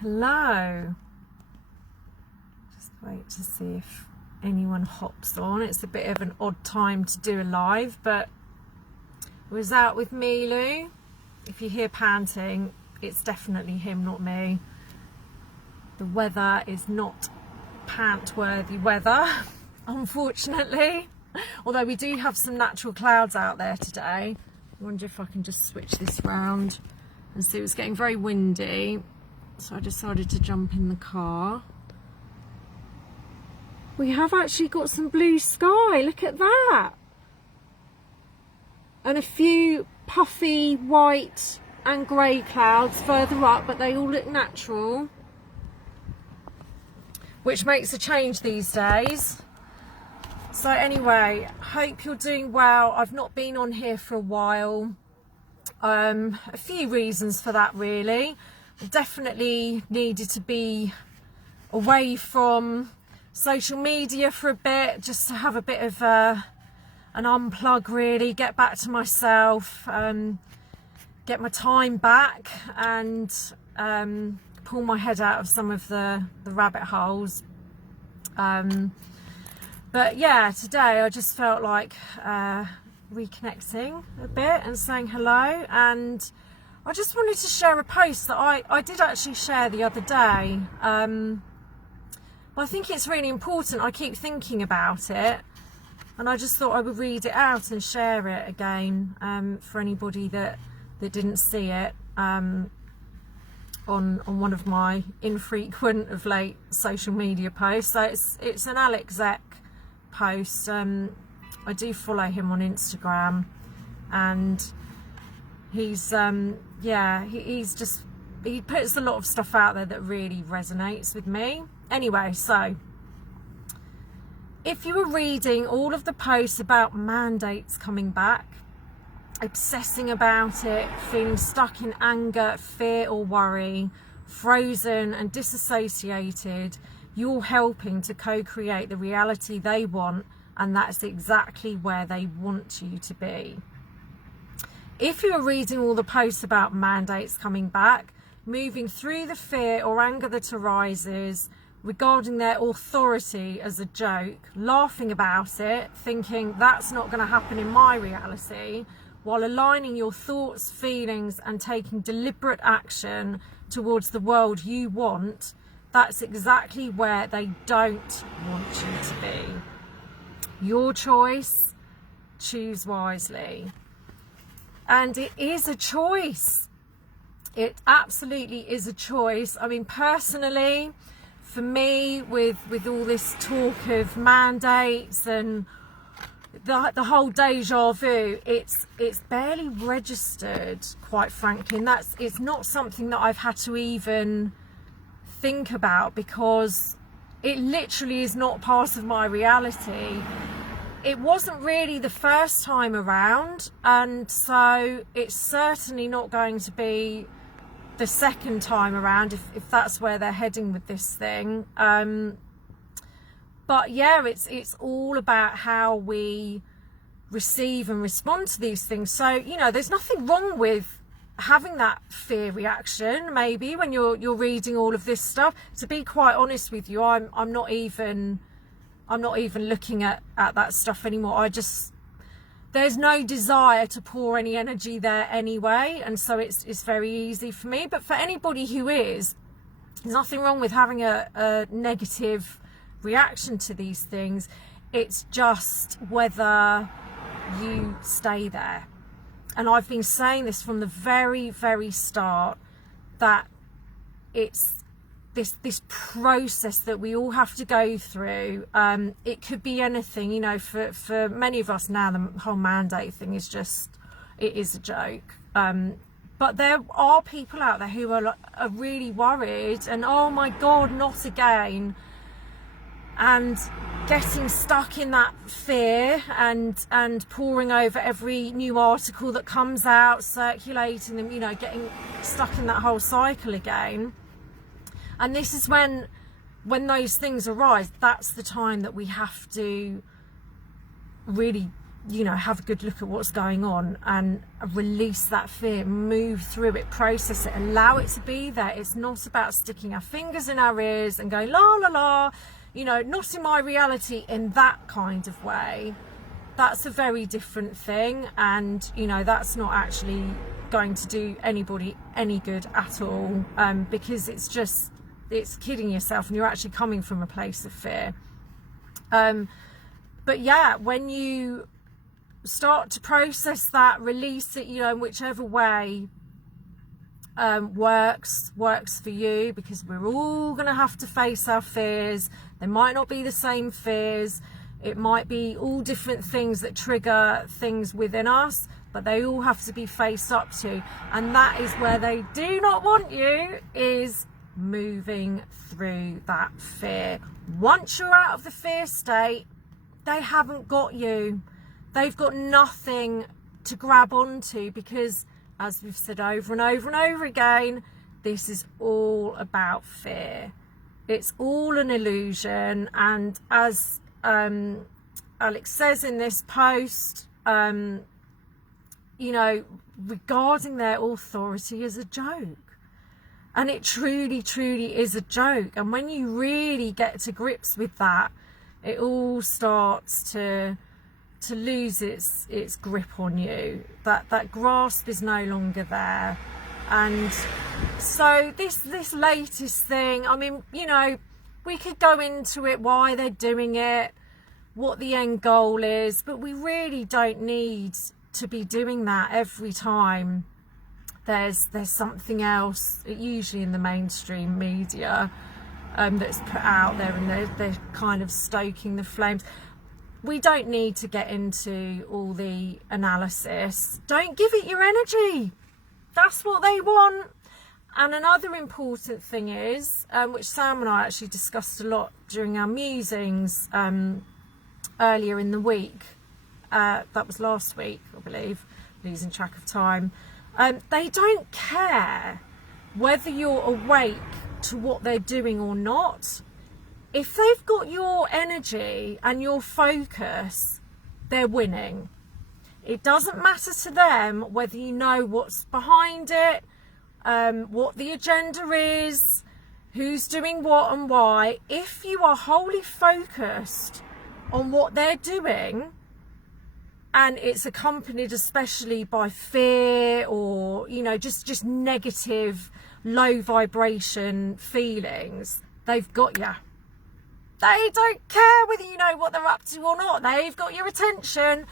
Hello. Just wait to see if anyone hops on. It's a bit of an odd time to do a live, but I was out with Milu. If you hear panting, it's definitely him, not me. The weather is not pant-worthy weather, unfortunately. Although we do have some natural clouds out there today. I wonder if I can just switch this round and see. It was getting very windy, so I decided to jump in the car. We have actually got some blue sky, look at that. And a few puffy white and grey clouds further up, but they all look natural, which makes a change these days. So anyway, hope you're doing well. I've not been on here for a while. A few reasons for that, really. I definitely needed to be away from social media for a bit, just to have a bit of an unplug, really, get back to myself, get my time back, and pull my head out of some of the rabbit holes. But yeah, today I just felt like reconnecting a bit and saying hello, and I just wanted to share a post that I did actually share the other day. But I think it's really important. I keep thinking about it, and I just thought I would read it out and share it again for anybody that didn't see it on one of my infrequent of late social media posts. So it's an Alex Zek post. I do follow him on Instagram, and he's he puts a lot of stuff out there that really resonates with me. Anyway, so if you were reading all of the posts about mandates coming back, obsessing about it, feeling stuck in anger, fear or worry, frozen and disassociated, you're helping to co-create the reality they want, and that's exactly where they want you to be. If you're reading all the posts about mandates coming back, moving through the fear or anger that arises, regarding their authority as a joke, laughing about it, thinking that's not going to happen in my reality, while aligning your thoughts, feelings and taking deliberate action towards the world you want, that's exactly where they don't want you to be. Your choice, choose wisely. And it is a choice. It absolutely is a choice. I mean, personally, for me, with all this talk of mandates and the whole deja vu, it's barely registered, quite frankly, and it's not something that I've had to even think about, because it literally is not part of my reality. It wasn't really the first time around, and so it's certainly not going to be the second time around, if that's where they're heading with this thing. But yeah, it's all about how we receive and respond to these things. So, you know, there's nothing wrong with having that fear reaction, maybe, when you're reading all of this stuff. To be quite honest with you, I'm not even looking at that stuff anymore. There's no desire to pour any energy there anyway, and so it's very easy for me. But for anybody who is, there's nothing wrong with having a negative reaction to these things. It's just whether you stay there. And I've been saying this from the very, very start, that it's this process that we all have to go through. It could be anything, you know. For many of us now, the whole mandate thing is it is a joke. But there are people out there who are really worried, and oh my God, not again. And getting stuck in that fear and poring over every new article that comes out, circulating them, you know, getting stuck in that whole cycle again. And this is when those things arise, that's the time that we have to really you know, have a good look at what's going on and release that fear, move through it, process it, allow it to be there. It's not about sticking our fingers in our ears and going la la la, you know, not in my reality, in that kind of way. That's a very different thing, and you know, that's not actually going to do anybody any good at all, because it's kidding yourself, and you're actually coming from a place of fear. But yeah, when you start to process that, release it, you know, in whichever way works for you, because we're all going to have to face our fears. They might not be the same fears. It might be all different things that trigger things within us, but they all have to be faced up to. And that is where they do not want you, is moving through that fear. Once you're out of the fear state, they haven't got you. They've got nothing to grab onto, because as we've said over and over and over again, this is all about fear. It's all an illusion. And as Alex says in this post, you know, regarding their authority as a joke. And it truly, truly is a joke. And when you really get to grips with that, it all starts to lose its grip on you. That grasp is no longer there. And so this latest thing, I mean, you know, we could go into it, why they're doing it, what the end goal is, but we really don't need to be doing that every time there's something else, usually in the mainstream media, that's put out there, and they're kind of stoking the flames. We don't need to get into all the analysis. Don't give it your energy. That's what they want. And another important thing is, which Sam and I actually discussed a lot during our musings earlier in the week, that was last week, I believe, losing track of time. They don't care whether you're awake to what they're doing or not. If they've got your energy and your focus, they're winning. It doesn't matter to them whether you know what's behind it, what the agenda is, who's doing what and why. If you are wholly focused on what they're doing, and it's accompanied especially by fear or, you know, just negative, low vibration feelings, they've got you. They don't care whether you know what they're up to or not. They've got your attention.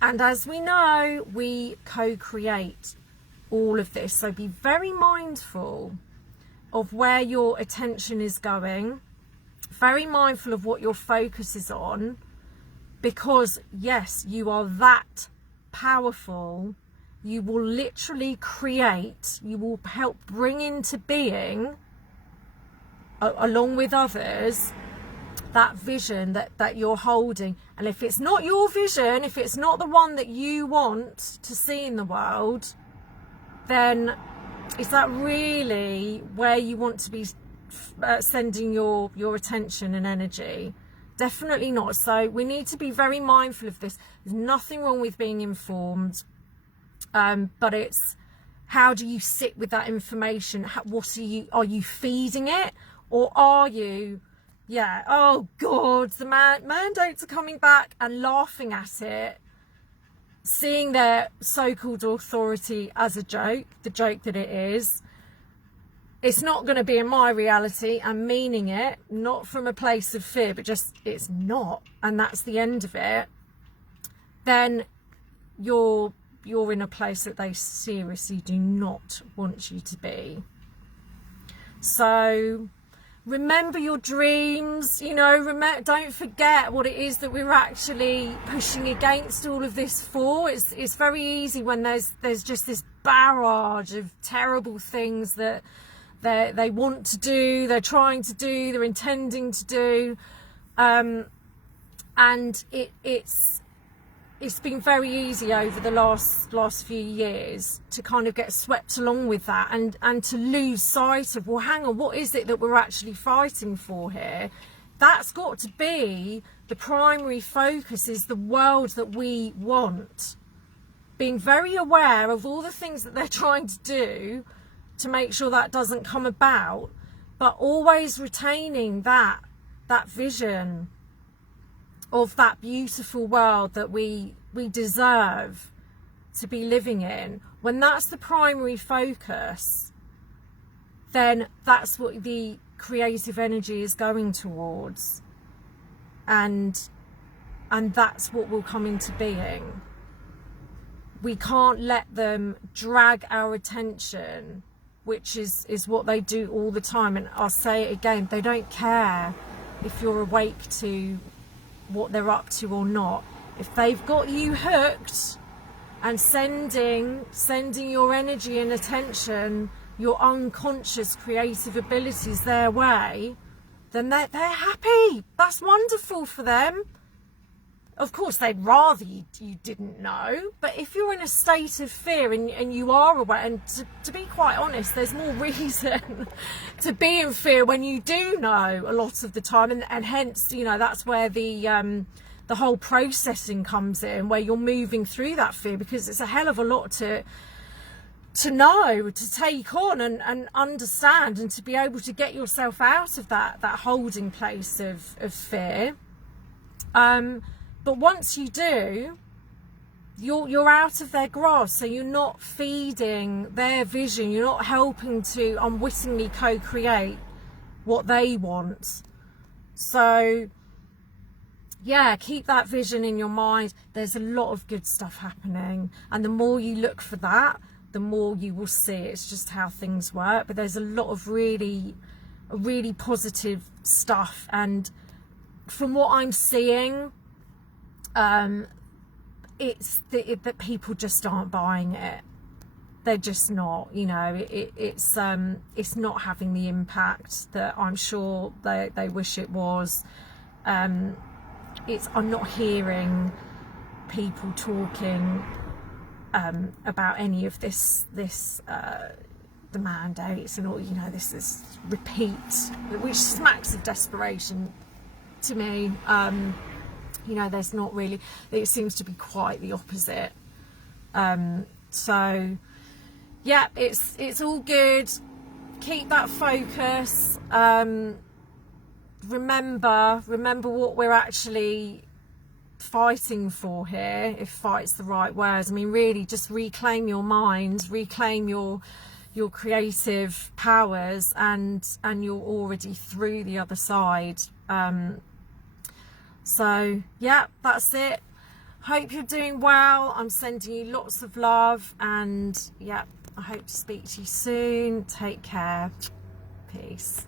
And as we know, we co-create all of this. So be very mindful of where your attention is going. Very mindful of what your focus is on. Because, yes, you are that powerful. You will literally create, you will help bring into being, along with others, that vision that you're holding. And if it's not your vision, if it's not the one that you want to see in the world, then is that really where you want to be sending your attention and energy? Definitely not. So we need to be very mindful of this. There's nothing wrong with being informed, but it's how do you sit with that information? What are you feeding it, or are you, yeah, oh God, the mandates are coming back, and laughing at it, seeing their so-called authority as a joke, the joke that it is. It's not going to be in my reality, and meaning it, not from a place of fear, but just it's not, and that's the end of it. Then you're in a place that they seriously do not want you to be. So remember your dreams, you know, don't forget what it is that we're actually pushing against all of this for. It's very easy when there's just this barrage of terrible things that they want to do, they're trying to do, they're intending to do, and it's been very easy over the last few years to kind of get swept along with that, and to lose sight of, well, hang on, what is it that we're actually fighting for here? That's got to be the primary focus is the world that we want. Being very aware of all the things that they're trying to do to make sure that doesn't come about, but always retaining that vision of that beautiful world that we deserve to be living in. When that's the primary focus, then that's what the creative energy is going towards, and that's what will come into being. We can't let them drag our attention, which is what they do all the time. And I'll say it again, they don't care if you're awake to what they're up to or not. If they've got you hooked and sending your energy and attention, your unconscious creative abilities their way, then they're happy. That's wonderful for them. Of course, they'd rather you didn't know, but if you're in a state of fear and you are aware, and to be quite honest, there's more reason to be in fear when you do know a lot of the time, and hence, you know, that's where the whole processing comes in, where you're moving through that fear, because it's a hell of a lot to know, to take on and understand, and to be able to get yourself out of that holding place of fear. But once you do, you're out of their grasp, so you're not feeding their vision, you're not helping to unwittingly co-create what they want. So yeah, keep that vision in your mind. There's a lot of good stuff happening, and the more you look for that, the more you will see. It's just how things work. But there's a lot of really positive stuff, and from what I'm seeing, it's that people just aren't buying it. They're just not, you know, it's not having the impact that I'm sure they wish it was. I'm not hearing people talking about any of this the mandates and all, you know, this is repeat, which smacks of desperation to me. You know, there's not really, it seems to be quite the opposite. So yeah, it's all good. Keep that focus. Remember what we're actually fighting for here, if fight's the right word. I mean, really just reclaim your mind, reclaim your creative powers, and you're already through the other side. So yeah, that's it. Hope you're doing well. I'm sending you lots of love, and yeah, I hope to speak to you soon. Take care. Peace.